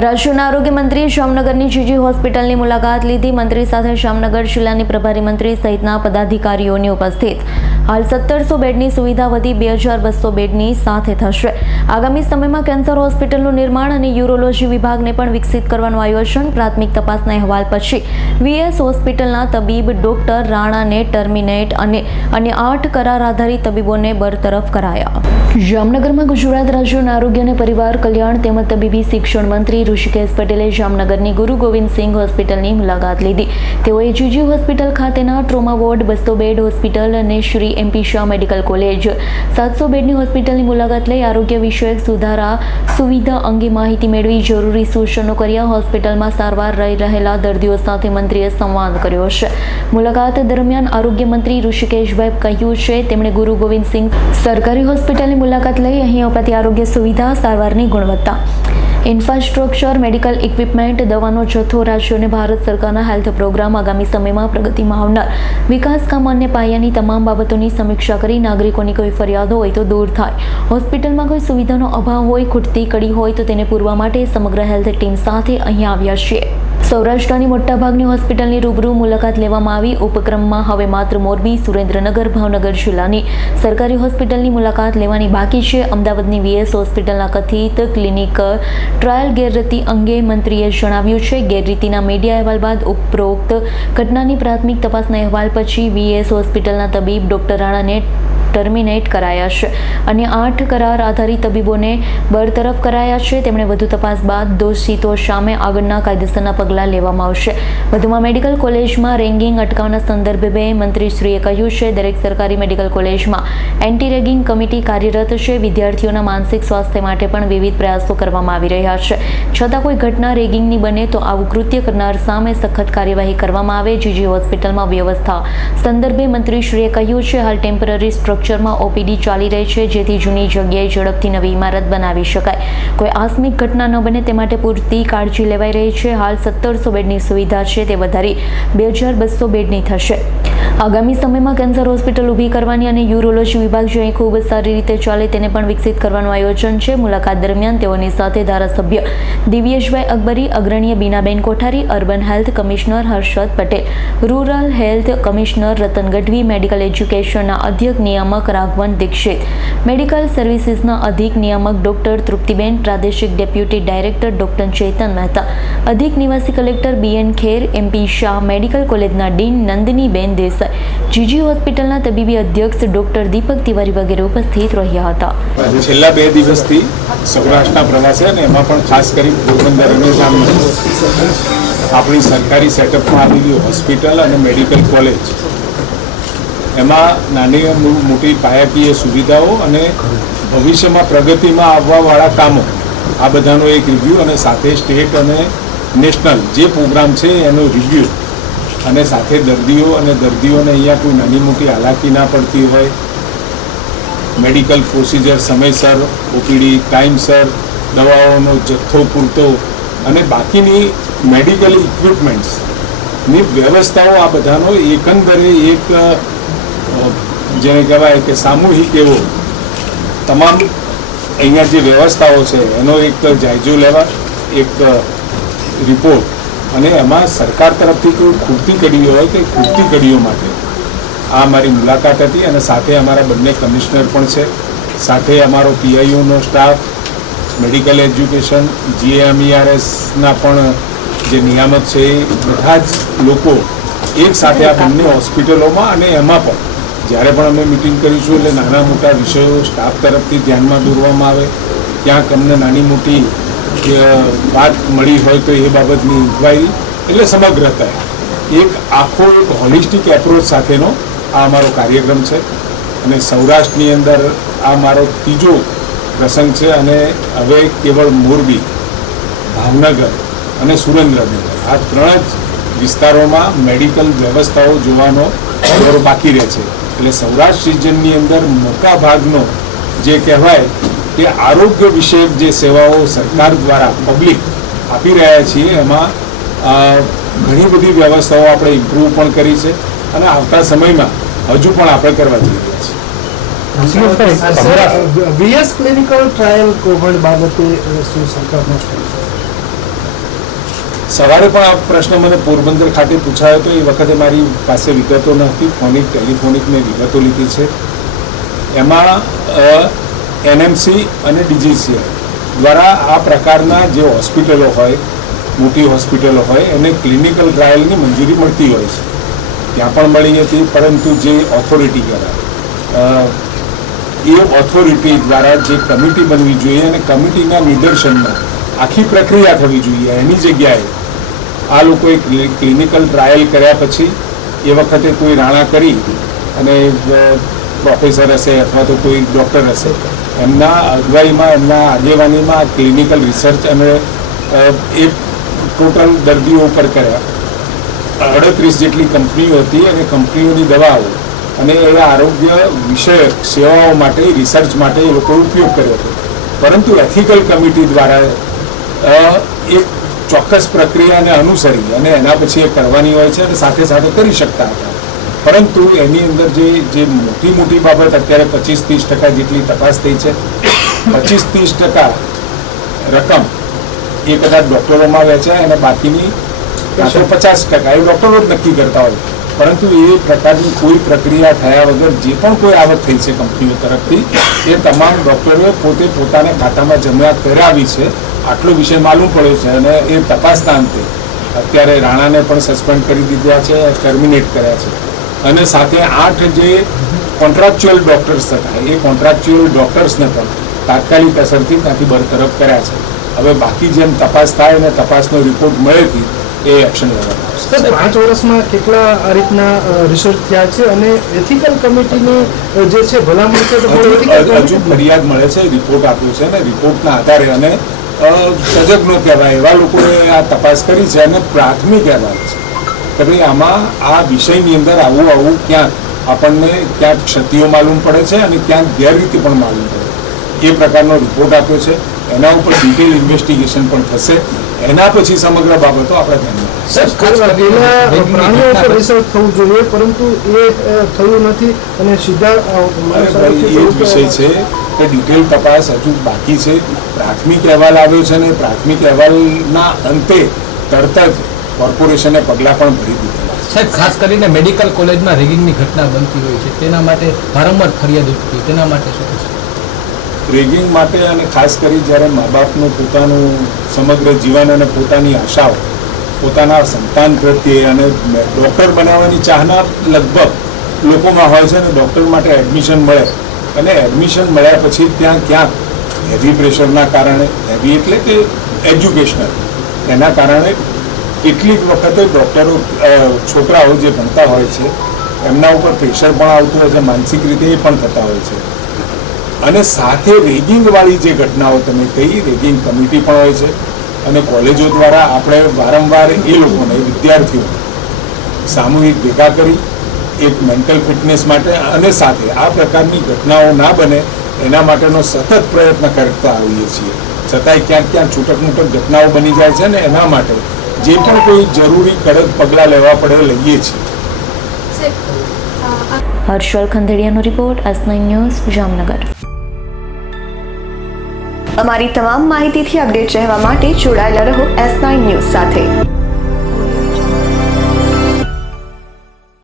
રાજ્યના આરોગ્ય મંત્રી જામનગરની જીજી હોસ્પિટલની મુલાકાત લીધી. મંત્રી સાથે જામનગર જિલ્લાની પ્રભારી મંત્રી સહિતના પદાધિકારીઓની ઉપસ્થિત. હાલ સત્તરસો બેડની સુવિધા વધી, બે હજાર બસો બેડની સાથે થશે. આગામી સમયમાં કેન્સર હોસ્પિટલનું નિર્માણ અને યુરોલોજી વિભાગને પણ વિકસિત કરવાનું આયોજન પ્રાથમિક તપાસના અહેવાલ પછી. વીએસ હોસ્પિટલના તબીબ, ડોક્ટર, રાણાને ટર્મિનેટ અને અન્ય આઠ કરાર આધારિત તબીબોને બરતરફ કરાયા. જામનગરમાં ગુજરાત રાજ્યના આરોગ્ય અને પરિવાર કલ્યાણ તેમજ તબીબી શિક્ષણ મંત્રી ઋષિકેશ પટેલે જામનગરની ગુરુ ગોવિંદસિંહ હોસ્પિટલની મુલાકાત લીધી. તેઓએ જીજી હોસ્પિટલ ખાતેના ટ્રોમા વોર્ડ બસો બેડ હોસ્પિટલ અને Shri MP Shah medical college. સાતસો બેડની હોસ્પિટલની મુલાકાત લઈ આરોગ્ય વિષયક સુધારા સુવિધા અંગે માહિતી મેળવી જરૂરી સૂચનો કર્યા. હોસ્પિટલમાં સારવાર રહી રહેલા દર્દીઓ સાથે મંત્રીએ સંવાદ કર્યો છે. મુલાકાત દરમિયાન આરોગ્ય મંત્રી ઋષિકેશભાઈ કહ્યું છે, તેમણે ગુરુ ગોવિંદસિંહ સરકારી હોસ્પિટલની મુલાકાત લઈ અહીં અપાતી આરોગ્ય સુવિધા, સારવારની ગુણવત્તા ઇન્ફ્રાસ્ટ્રક્ચર, મેડિકલ ઇક્વિપમેન્ટ, દવાનો જથ્થો રાજ્યોને ભારત સરકારના હેલ્થ પ્રોગ્રામ આગામી સમયમાં પ્રગતિમાં આવનાર. વિકાસ કામ અને પાયાની તમામ બાબતોની સમીક્ષા કરી નાગરિકોની કોઈ ફરિયાદ હોય તો દૂર થાય. હોસ્પિટલમાં કોઈ સુવિધાનો અભાવ હોય, ખૂટતી કડી હોય તો તેને પૂરવા માટે સમગ્ર હેલ્થ ટીમ સાથે અહીં આવ્યા છીએ. સૌરાષ્ટ્રની મોટાભાગની હોસ્પિટલની રૂબરૂ મુલાકાત લેવામાં આવી. ઉપક્રમમાં હવે માત્ર મોરબી, સુરેન્દ્રનગર, ભાવનગર જિલ્લાની સરકારી હોસ્પિટલની મુલાકાત લેવાની બાકી છે. અમદાવાદની વીએસ હોસ્પિટલના કથિત ક્લિનિક ટ્રાયલ ગેરરીતિ અંગે મંત્રીએ જણાવ્યું છે. ગેરરીતિના મીડિયા અહેવાલ બાદ ઉપરોક્ત ઘટનાની પ્રાથમિક તપાસના અહેવાલ પછી વીએસ હોસ્પિટલના તબીબ ડોક્ટર રાણાને ટર્મિનેટ કરાયા છે. અને આઠ કરાર આધારિત તબીબોને બરતરફ કરાયા છે. તેમણે વધુ તપાસ બાદ દોષિતો સામે આગળના કાયદેસરના પગલાં લેવામાં આવશે. વધુમાં મેડિકલ કોલેજમાં રેગિંગ અટકાવના સંદર્ભે મંત્રીશ્રીએ કહ્યું છે, દરેક સરકારી મેડિકલ કોલેજમાં એન્ટી રેગિંગ કમિટી કાર્યરત છે. વિદ્યાર્થીઓના માનસિક સ્વાસ્થ્ય માટે પણ વિવિધ પ્રયાસો કરવામાં આવી રહ્યા છે. છતાં કોઈ ઘટના રેગિંગની બને તો આવું કૃત્ય કરનાર સામે સખત કાર્યવાહી કરવામાં આવે. જીજી હોસ્પિટલમાં વ્યવસ્થા સંદર્ભે મંત્રીશ્રીએ કહ્યું છે, હાલ ટેમ્પરરી સ્ટ્રક્ચરમાં ઓપીડી ચાલી રહી છે, જેથી જૂની જગ્યાએ ઝડપથી નવી ઇમારત બનાવી શકાય. કોઈ આકસ્મિક ઘટના ન બને તે માટે પૂરતી કાળજી લેવાઈ રહી છે. હાલ સત્તરસો બેડની સુવિધા છે, તે વધારી બે હજાર બસો બેડની થશે. આગામી સમયમાં કેન્સર હોસ્પિટલ ઊભી કરવાની અને યુરોલોજી વિભાગ જે અહીં ખૂબ સારી રીતે ચાલે તેને પણ વિકસિત કરવાનું આયોજન છે. મુલાકાત દરમિયાન તેઓની સાથે ધારાસભ્ય Divyeshbhai Akbari, અગ્રણીય Binaben Kothari, urban health commissioner Harshad Patel, rural health commissioner Ratan Gadhvi, medical એજ્યુકેશનના અધ્યક્ષ નિયામક રાઘવન દીક્ષિત, મેડિકલ સર્વિસીસના અધિક નિયામક ડોક્ટર તૃપ્તિબેન, પ્રાદેશિક deputy director doctor Chetan Mehta, અધિક નિવાસી collector BN Kher MP Shah, medical કોલેજના ડીન નંદનીબેન દેસાઈ જીજી હોસ્પિટલના તબીબી અધ્યક્ષ ડોક્ટર દીપક તિવારી વગેરે ઉપસ્થિત રહ્યા હતા. છેલ્લા બે દિવસથી સૌરાષ્ટ્રના પ્રવાસે અને એમાં પણ ખાસ કરી પોરબંદર આપણી સરકારી સેટઅપમાં આવેલી હોસ્પિટલ અને મેડિકલ કોલેજ. એમાં નાની મોટી પાયાકીય સુવિધાઓ અને ભવિષ્યમાં પ્રગતિમાં આવવાવાળા કામો. આ બધાનો એક રિવ્યૂ અને સાથે સ્ટેટ અને નેશનલ જે પ્રોગ્રામ છે એનો રિવ્યૂ અને સાથે દર્દીઓ અને દર્દીઓને અહીંયા કોઈ નાની મોટી હાલાકી ના પડતી હોય. મેડિકલ પ્રોસિજર સમયસર ઓપીડી ટાઈમસર દવાઓનો જથ્થો પૂરતો અને બાકીની મેડિકલ ઇક્વિપમેન્ટ્સની વ્યવસ્થાઓ આ બધાનો એકંદરે એક જેને કહેવાય કે સામૂહિક એવો તમામ અહીંયા જે વ્યવસ્થાઓ છે એનો એક જાયજો લેવા, એક રિપોર્ટ અને એમાં સરકાર તરફથી કોઈ ખૂટતી કડીઓ હોય કે ખૂટતી કડીઓ માટે આ મારી મુલાકાત હતી અને સાથે અમારા બંને કમિશનર પણ છે. સાથે અમારો પીઆઈઓનો સ્ટાફ, મેડિકલ એજ્યુકેશન, જીએમઈઆરએસના પણ જે નિયામક છે એ બધા જ લોકો એક સાથે આ બંને હોસ્પિટલોમાં અને એમાં પણ. જ્યારે પણ અમે મિટિંગ કરીશું એટલે નાના મોટા વિષયો સ્ટાફ તરફથી ધ્યાનમાં દોરવામાં આવે. ક્યાંક અમને નાની મોટી વાત મળી હોય તો એ બાબતની ઇન્કવાયરી એટલે સમગ્રતા. એક આખો એક હોલિસ્ટિક એપ્રોચ સાથેનો આ અમારો કાર્યક્રમ છે અને સૌરાષ્ટ્રની અંદર આ મારો ત્રીજો પ્રસંગ છે અને હવે કેવળ મોરબી, ભાવનગર અને સુરેન્દ્રનગર. આ ત્રણ જ વિસ્તારોમાં મેડિકલ વ્યવસ્થાઓ જોવાનો બાકી રહે છે. એટલે સૌરાષ્ટ્ર સિઝનની અંદર મોટા ભાગનો જે કહેવાય કે આરોગ્ય વિષયક જે સેવાઓ સરકાર દ્વારા પબ્લિક આપી રહ્યા છીએ એમાં ઘણી બધી વ્યવસ્થાઓ આપણે ઇમ્પ્રૂવ પણ કરી છે અને આવતા સમયમાં હજુ પણ આપણે કરવા જઈ રહ્યા છીએ. વીએસ ક્લિનિકલ ટ્રાયલ શું સરકારનો સવારે પણ આ પ્રશ્ન મને પોરબંદર ખાતે પૂછાયો હતો એ વખતે મારી પાસે વિગતો નહોતી ફોનિક ટેલિફોનિક મેં વિગતો લીધી છે. એમાં એનએમસી અને ડીજીસીઆઈ દ્વારા આ પ્રકારના જે હોસ્પિટલો હોય, મોટી હોસ્પિટલો હોય, એને ક્લિનિકલ ટ્રાયલની મંજૂરી મળતી હોય છે. ત્યાં પણ મળી હતી, પરંતુ જે ઓથોરિટી કહેવાય એ ઓથોરિટી દ્વારા જે કમિટી બનવી જોઈએ અને કમિટીના નિદર્શનમાં આખી પ્રક્રિયા થવી જોઈએ. એની જગ્યાએ આ લોકોએ ક્લિનિકલ ટ્રાયલ કર્યા પછી એ વખતે કોઈ રાણા કરી અને પ્રોફેસર હશે અથવા તો કોઈ ડૉક્ટર હશે. એમના અગવાઈમાં, એમના આગેવાનીમાં ક્લિનિકલ રિસર્ચ અમે એ ટોટલ દર્દીઓ ઉપર કર્યા. અડત્રીસ જેટલી કંપનીઓ હતી અને કંપનીઓની દવાઓ અને એ આરોગ્ય વિષયક સેવાઓ માટે રિસર્ચ માટે એ લોકોએ ઉપયોગ કર્યો હતો. પરંતુ એથિકલ કમિટી દ્વારા એક ચોક્કસ પ્રક્રિયાને અનુસરી અને એના પછી એ કરવાની હોય છે અને સાથે સાથે કરી શકતા હતા. પરંતુ એની અંદર જે જે મોટી મોટી બાબત અત્યારે પચીસ ત્રીસ ટકા જેટલી તપાસ થઈ છે, પચીસ ત્રીસ ટકા રકમ એ કદાચ ડૉક્ટરોમાં વેચાય અને બાકીની પચાસ ટકા, એ ડૉક્ટરો જ નક્કી કરતા હોય. પરંતુ એ પ્રકારની કોઈ પ્રક્રિયા થયા વગર જે પણ કોઈ આવક થઈ છે કંપનીઓ તરફથી, એ તમામ ડૉક્ટરોએ પોતે પોતાના ખાતામાં જમા કરાવી છે. આટલો વિષય માલુમ પડ્યો છે અને એ તપાસના અંતે અત્યારે રાણાને પણ સસ્પેન્ડ કરી દીધા છે ટર્મિનેટ કર્યા છે. અને સાથે આઠ જે કોન્ટ્રાક્ચ્યુઅલ ડૉક્ટર્સ હતા એ કોન્ટ્રાક્ચ્યુઅલ ડૉક્ટર્સને પણ તાત્કાલિક અસરથી ત્યાંથી બરતરફ કર્યા છે. હવે બાકી જેમ તપાસ થાય અને તપાસનો રિપોર્ટ મળેથી એ એક્શન લેવામાં આવશે. સર પાંચ વર્ષમાં કેટલા આ રીતના રિસર્ચ થયા છે અને એથિકલ કમિટીની જે છે ભલામણ છે હજુ ફરિયાદ મળે છે રિપોર્ટ આપ્યો છે અને રિપોર્ટના આધારે અને સજગનો કહેવાય એવા લોકોએ આ તપાસ કરી છે અને પ્રાથમિક અહેવાલ છે. કે ભાઈ આમાં આ વિષયની અંદર આવું આવું ક્યાંક આપણને ક્યાંક ક્ષતિઓ માલુમ પડે છે અને ક્યાંક ગેરરીતિ પણ માલુમ પડે એ પ્રકારનો રિપોર્ટ આપ્યો છે. એના ઉપર ડિટેલ ઇન્વેસ્ટિગેશન પણ થશે. એના પછી સમગ્ર બાબતો આપણે રિસર્ચ થવું જોઈએ પરંતુ એ થયું નથી અને સીધા એ વિષય છે કે ડિટેલ તપાસ હજુ બાકી છે. પ્રાથમિક અહેવાલ આવ્યો છે અને પ્રાથમિક અહેવાલના અંતે તરત જ કોર્પોરેશને પગલાં પણ ભરી દીધા. સાહેબ ખાસ કરીને મેડિકલ કોલેજમાં રેગિંગની ઘટના બનતી હોય છે. તેના માટે વારંવાર ફરિયાદ ઉઠતી તેના માટે શું થશે? રેગિંગ માટે અને ખાસ કરી જ્યારે મા બાપનું પોતાનું સમગ્ર જીવન અને પોતાની આશાઓ પોતાના સંતાન પ્રત્યે અને ડૉક્ટર બનાવવાની ચાહના લગભગ લોકોમાં હોય છે અને ડૉક્ટર માટે એડમિશન મળે. અને એડમિશન મળ્યા પછી ત્યાં ક્યાંક હેવી પ્રેશરના કારણે હેવી એટલે કે એજ્યુકેશનલ એના કારણે કેટલીક વખતે ડૉક્ટરો છોકરાઓ જે ભણતા હોય છે, એમના ઉપર પ્રેશર પણ આવતું હોય છે, માનસિક રીતે એ પણ થતા હોય છે. અને સાથે રેગિંગવાળી જે ઘટનાઓ તમે કહી, રેગિંગ કમિટી પણ હોય છે અને કોલેજો દ્વારા આપણે વારંવાર એ લોકોને વિદ્યાર્થીઓ સામૂહિક ભેગા કરી, એક મેન્ટલ ફિટનેસ માટે અને સાથે આ પ્રકારની ઘટનાઓ ના બને, એના માટેનો સતત પ્રયત્ન કરતા આવીએ છીએ. છતાંય ક્યાંક ક્યાંક છૂટક મૂટક ઘટનાઓ બની જાય છે ને એના માટે જે પણ કોઈ જરૂરી કડક પગલાં લેવા પડે લઈએ છીએ. હર્ષલ ખંદેડિયાનો રિપોર્ટ એસ ન્યૂઝ જામનગર. અમારી તમામ માહિતીથી અપડેટ રહેવા માટે જોડાયેલા રહો એસ નાઇન ન્યૂઝ સાથે.